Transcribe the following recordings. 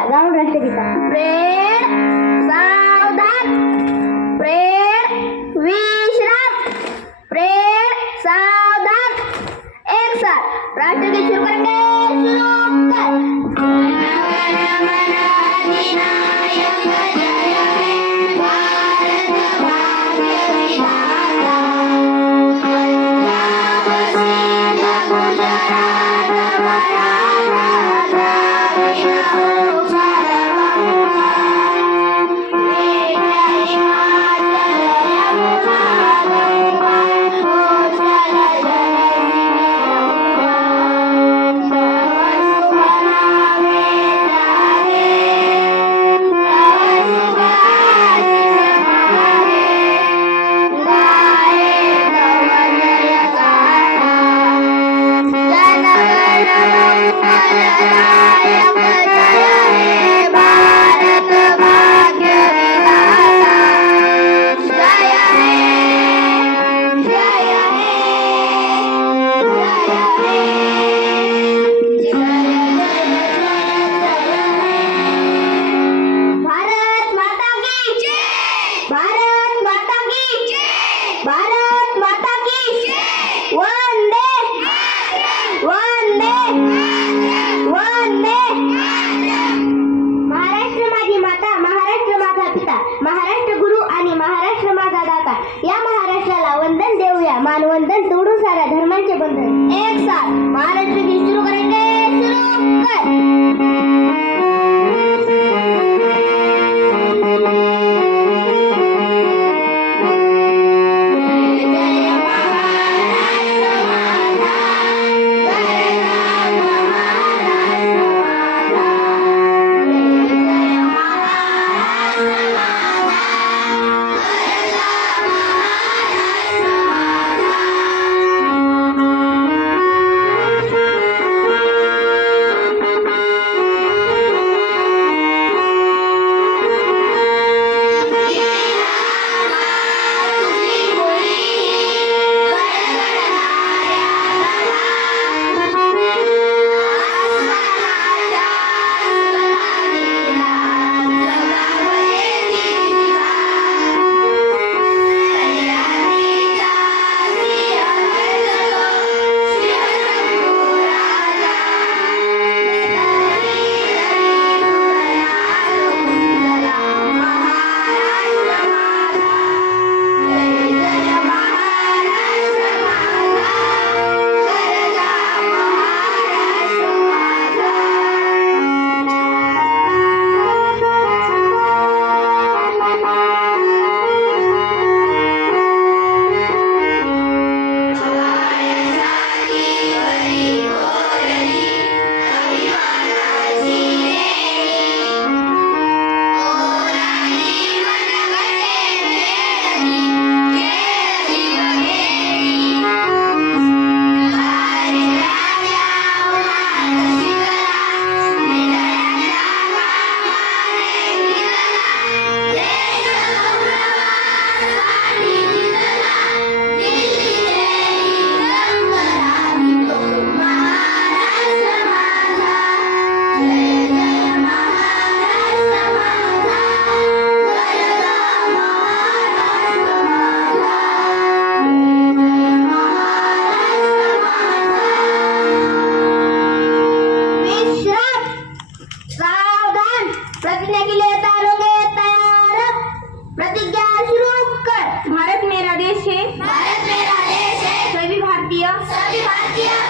माता गाऊन राष्ट्रगीता. प्रेड सावधान, प्रेड विश्राम, प्रेड सावधान. एक साथ राष्ट्रगीत शुरू करेंगे. शुरू महाराष्ट्र गुरु आणि महाराष्ट्र माझा दाता. या महाराष्ट्राला वंदन देऊया, मानवंदन तोडून साऱ्या धर्मांचे बंधन. एक साथ महाराष्ट्र गीत शुरू करेंगे. शुरू कर.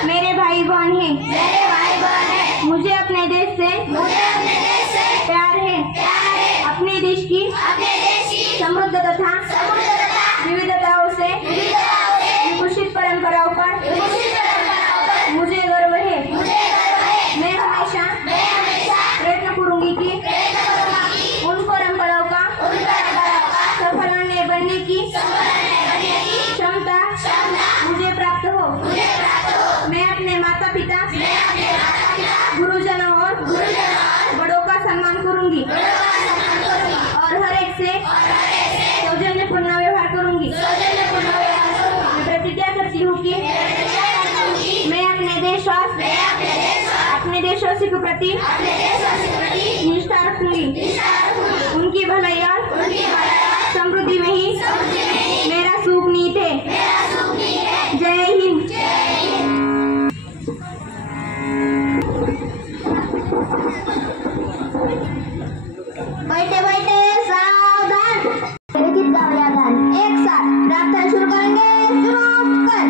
मेरे भाई बहन हैं। मुझे अपने देश से प्यार है। अपने देश की समृद्ध तथा विविधताओं से विकसित परंपराओं पर मुझे गर्व है। मैं हमेशा प्रयत्न करूंगी कि उन परंपराओं का सफल बनने की क्षमता मुझे प्राप्त हो। मैं अपने माता पिता गुरुजनों और बड़ों का सम्मान करूंगी और हर एक से सौजन्यपूर्ण व्यवहार करूंगी। मैं प्रतिज्ञा करती हूँ कि मैं अपने देशवासी के प्रति दिशा रखूंगी उनकी भलाइयाँ समृद्धि में ही मेरा सुख नीत है। जय हिंद। बैठे बैठे सावधान। गीत गाऊया गान एक साथ। प्रार्थना शुरू करेंगे। शुरू कर।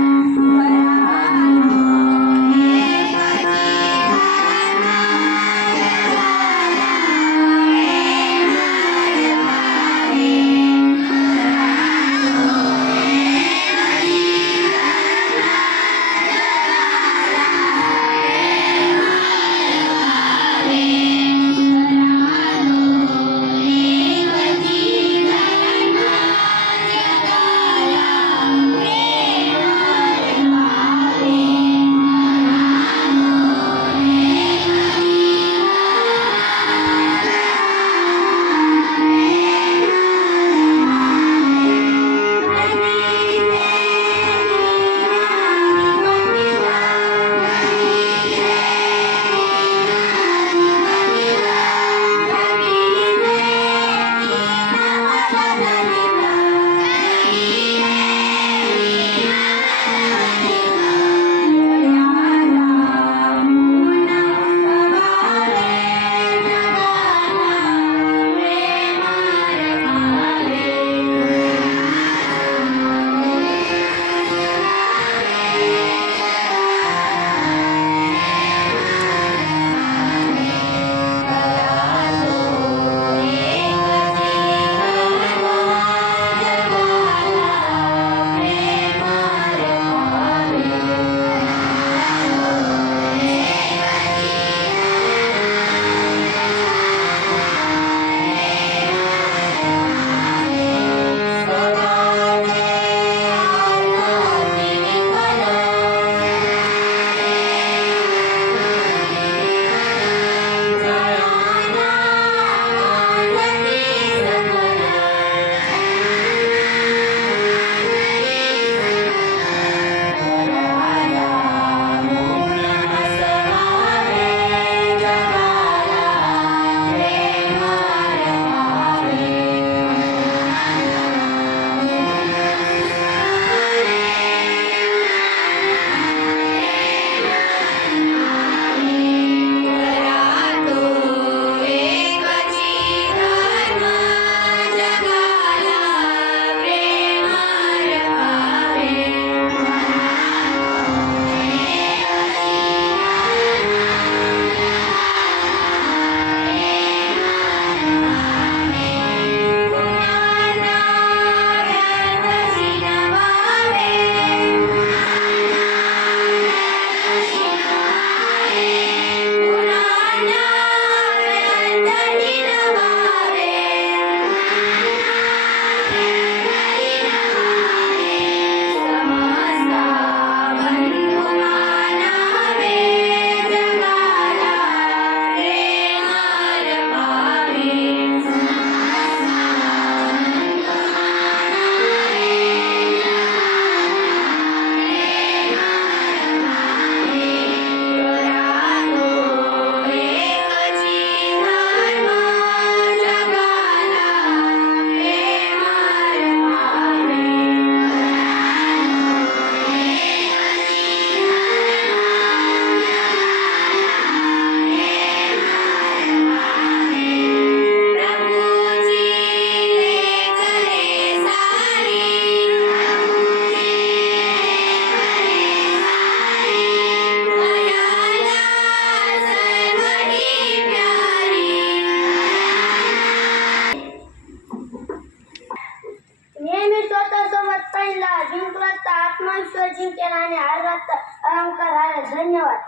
आत्मविश्वास जिंकेल आणि अर्धात अहंकार आला. धन्यवाद.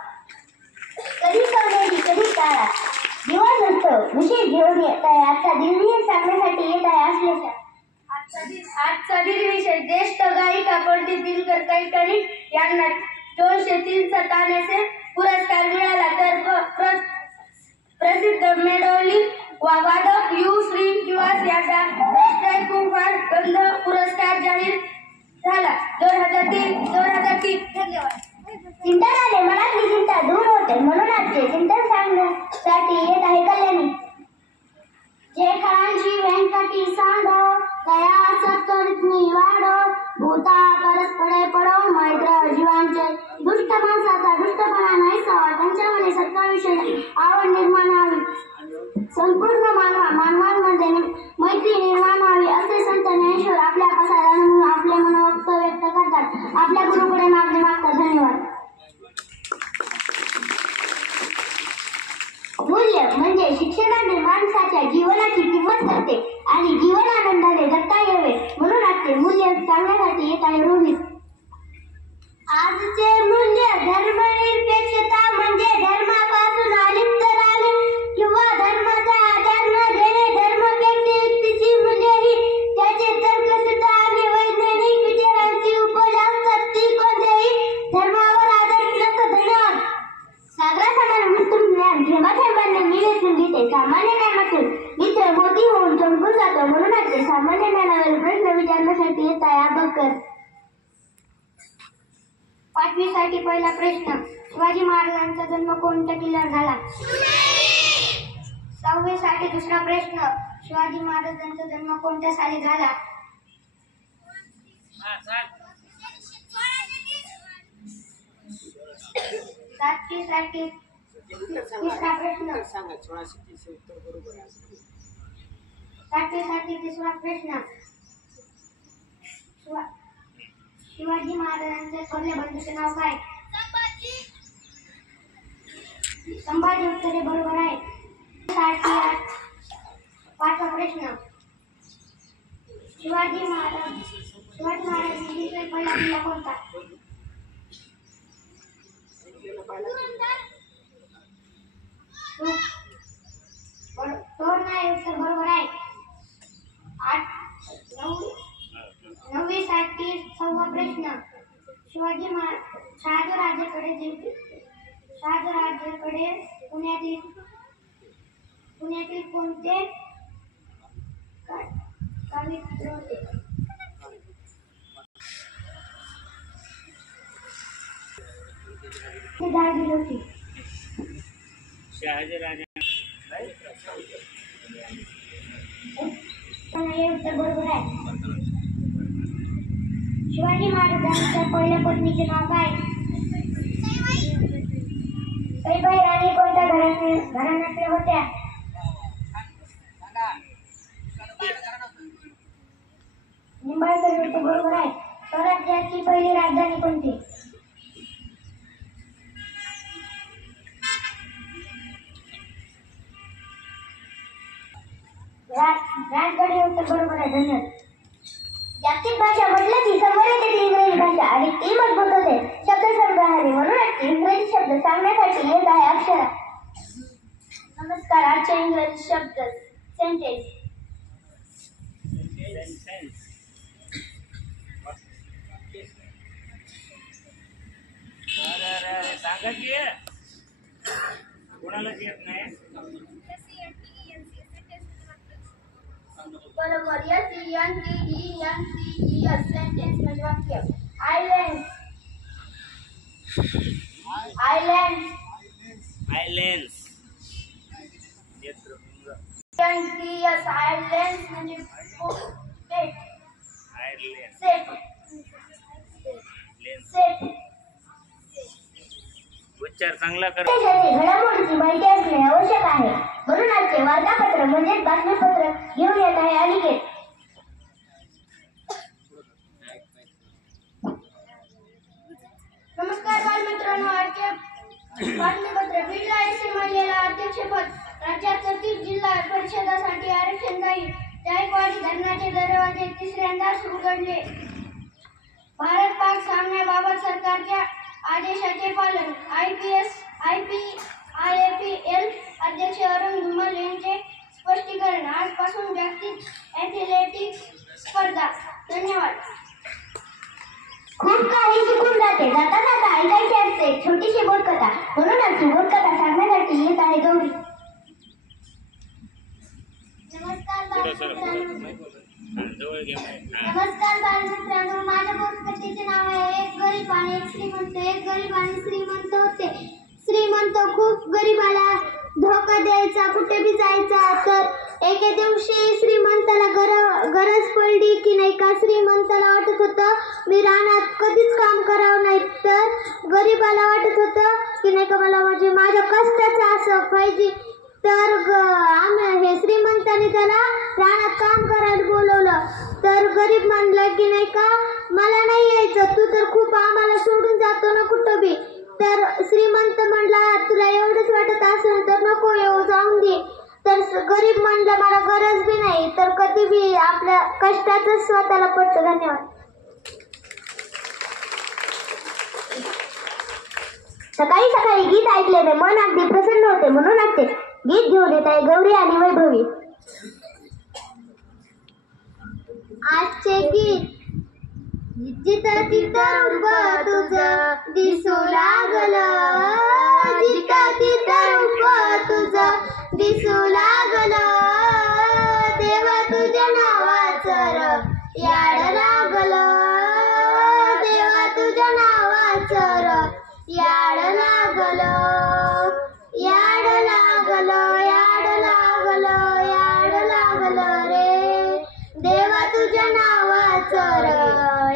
कधी कॉमेडी कधी टाळा दिवस असतो विशेष घेऊन येत आहे. आजचा दिनही सांगण्यासाठी येत आहे असल्याचा आजचा दिन विषय ज्येष्ठ गायिका पंडित दिनकर कैकणी यांना 203 तानेचे पुरस्कार मिळाला. तर प्रसिद्ध मेडोली वादक यू श्रीनिवास यांना राष्ट्रीय कुमार गंध पुरस्कार जाहीर झाला 2003. धन्यवाद. चिंतनाने मनातली चिंता दूर होते म्हणून आजचे चिंतन सांगण्यासाठी येत आहे कल्याणी. संपूर्ण मानवांमध्ये मैत्री निर्माण व्हावी असे संत ज्ञानेश्वर आपल्या प्रसादाने म्हणून आपले मनोक्त व्यक्त करतात. आपल्या गुरुकडे मागणी मागतात. धन्यवाद. मूल्य म्हणजे शिक्षणाने माणसाच्या जीवनाची किंमत करते आणि जीवन आनंदाने जगता यावे म्हणून आजचे मूल्य सांगण्यासाठी येत आहे रोहित. आजचे मूल्य धर्मनिरपेक्षता म्हणजे धर्मापासून अलिप्त राहणे किंवा धर्माचा आधार न देणे. धर्मनिरपेक्ष व्यक्तीची मूल्य ही त्याचे तर्कशुद्ध आणि वैज्ञानिक विचारांची उपज असतात. ती कोणत्याही धर्मावर आधारित नसतात. धन्यवाद. सागरासमान विस्तृत ज्ञान थेंबाथेंबांनी मी वेचून घेते. सामान्य ज्ञानातून मित्र मोठी होऊन चमकून जातो म्हणून आजचे सामान्य ज्ञानावर प्रश्न विचारण्यासाठी येत आहे आंबेडकर. 5वी साठी पहिला प्रश्न. शिवाजी महाराजांचा जन्म कोणत्या किल्ल्यावर झाला? 6वी साठी दुसरा प्रश्न. शिवाजी महाराजांचा जन्म कोणत्या साली झाला? 7वी साठी तिसरा प्रश्न. 7वी साठी तिसरा प्रश्न. शिवाजी महाराजांचे थोरले बंधूचे नाव काय? संभाजी. उत्तरे बरोबर आहे. 5वा प्रश्न. शिवाजी महाराजांचा पहिला किल्ला कोणता? तोर नाही. उत्तर बरोबर आहे. 9वी साठी 6वा प्रश्न. शहाजीराजेकडे पुण्यातील कोणते कवित्र होते? होती. शहाजीराजे उत्तर बरोबर आहे. शिवाजी महाराजांच्या पहिल्या पत्नीचे नाव काय? सईबाई राणी कोणत्या घराण्यातल्या होत्या? निंबाळकर. उत्तर बरोबर आहे. स्वराज्याची पहिली राजधानी कोणती? राजगड. उत्तर बरोबर आहे. धन्यवाद. जागतिक भाषा म्हटलं की समोर येते इंग्रजी भाषा आणि ती मजबूत होते. शब्दसंग्रहाने म्हणून इंग्रजी शब्द सांगण्यासाठी येत आहे अक्षरा. नमस्कार. आजचे इंग्रजी शब्द सेंटेन्स. सांगा की कोणालाच येत नाही. बरोबर. SENTENCES सेंटेन्स म्हणजे वाक्य. आयलँड्स. आयलँड्स SENTENCES आयलँड्स म्हणजे स्टेट. सेट. उच्चार चांगला कर. घडामोडीची माहिती असणे आवश्यक आहे म्हणून आजचे वार्तापत्र म्हणजेच बातमीपत्र घेऊन येत आहे अनिकेत. नमस्कार बालमित्रांनो. आजचे बातमीपत्र. बीडला एसटी महिलेला अध्यक्षपद. राज्यात 36 जिल्हा परिषदासाठी आरक्षण जाहीर. जायकवाडी धरणाचे दरवाजे तिसऱ्यांदा उघडले. भारत-पाक सामन्याबाबत सरकारच्या आदेशाचे पालन. IPIAPL अध्यक्ष अरुण धुमल यांचे स्पष्टीकरण. आजपासून जागतिक ॲथलेटिक्स स्पर्धा. धन्यवाद. खूप काही शिकून जाते. जाता जाता ऐकायची असते छोटीशी बोधकथा म्हणून आजची बोधकथा सांगण्यासाठी येत आहे गौरी. नमस्कार बालमित्रांनो. माझ्या बोधकथेचे नाव आहे एक गरीब आणि एक श्रीमंत. एक गरीब आणि श्रीमंत होते. श्रीमंत खूप गरीबाला धोका द्यायचा. कुठे बी जायचा तर एके दिवशी श्रीमंताला गरज पडली की नाही का श्रीमंताला वाटत होतं मी रानात कधीच काम करावं नाही. तर गरीबाला वाटत होतं की नाही का मला म्हणजे माझ्या कष्टाचं असं तर हे श्रीमंताने त्याला रानात काम करायला बोलवलं. तर गरीब म्हणलं की नाही का, मला नाही यायचं, तू तर खूप आम्हाला सोडून जातो ना कुठं बी. तर श्रीमंत म्हणला, तुला एवढंच वाटत असेल तर नको येऊ, जाऊन दे. तर गरीब म्हणलं, मला गरज बी नाही. तर कधी बी आपल्या कष्टाचं स्वतःला पडतं. धन्यवाद. सकाळी सकाळी गीत ऐकल्याने मन अगदी प्रसन्न होते, म्हणून ऐकते. गीत घेऊन येत आहे गौरी आणि वैभवी. आजचे गीत. जिथं तिथं रूप तुझं दिसू लागलं, जिथं तिथं रूप तुझं दिसू लागलं, देवा तुझ्या नावाचं याड लागलं, देवा तुझ्या नावाचं याड लागलं, याड लागलं, याड लागलं, याड लागलं रे, देवा तुझ्या नावाचं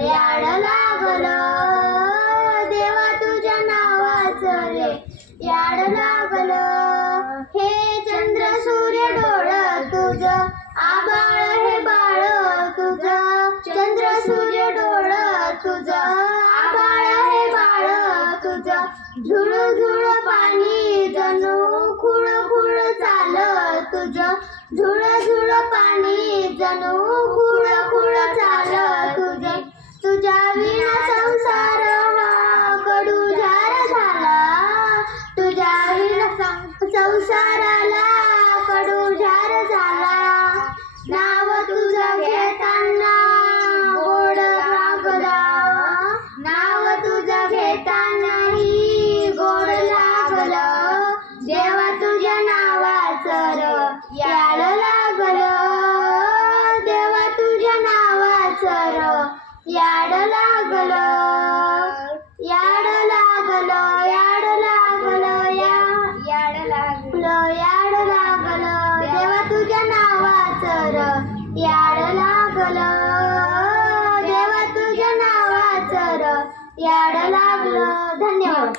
याड लागलं, देवा तुझ्या नावाचं रे याड लागलं. हे चंद्र सूर्य डोळ तुझं, आबाळ हे बाळ तुझं, चंद्र सूर्य डोळ तुझं, आबाळ हे बाळ तुझं, झुळू झुळू पाणी जणू खुळ खुळ चाल तुझं, झुळू झुळू पाणी जणू खुळ खुळ चाल तुझं, तुझ्या विना संसार कडू झार झाला, तुझ्या विना संसाराला कडू झार झाला, नाव तुझं घेताना गोड लागला, नाव तुझं घेतानाही गोड लागलं, देवा तुझ्या नावाचं याड लागलं, देवा तुझ्या नावाचं याड लागलं, याड लागलं, याड लागलं, याड लागलं, याड लागलं, देवा तुझ्या नावाचं याड लागलं, देवा तुझ्या नावाचं याड लागलं. धन्यवाद.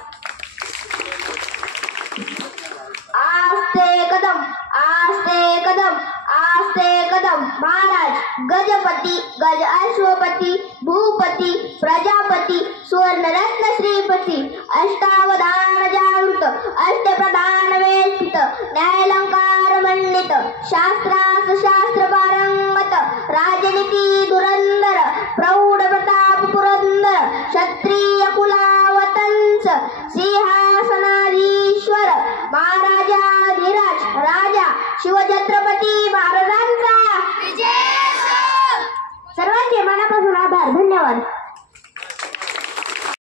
आस्ते कदम, आस्ते कदम, आस्ते कदम. महाराज गजपती, गज अश्वपती, भूपती, प्रजापती, सुवर्णरत्न श्रीपती, अष्टावधान जावृत, अष्टप्रधान वेष्टित, न्यायालंकार मंडित, शास्त्रास शास्त्र पारंगत, राजनीती धुरंधर, प्रौढ प्रताप पुरंदर, क्षत्रिय कुलावतंस, सिंहासनाधीश्वर, महाराजाधिराज राजा शिवछत्रपती महाराजांचा विजय. सर्वांचे मनापासून आभार. धन्यवाद.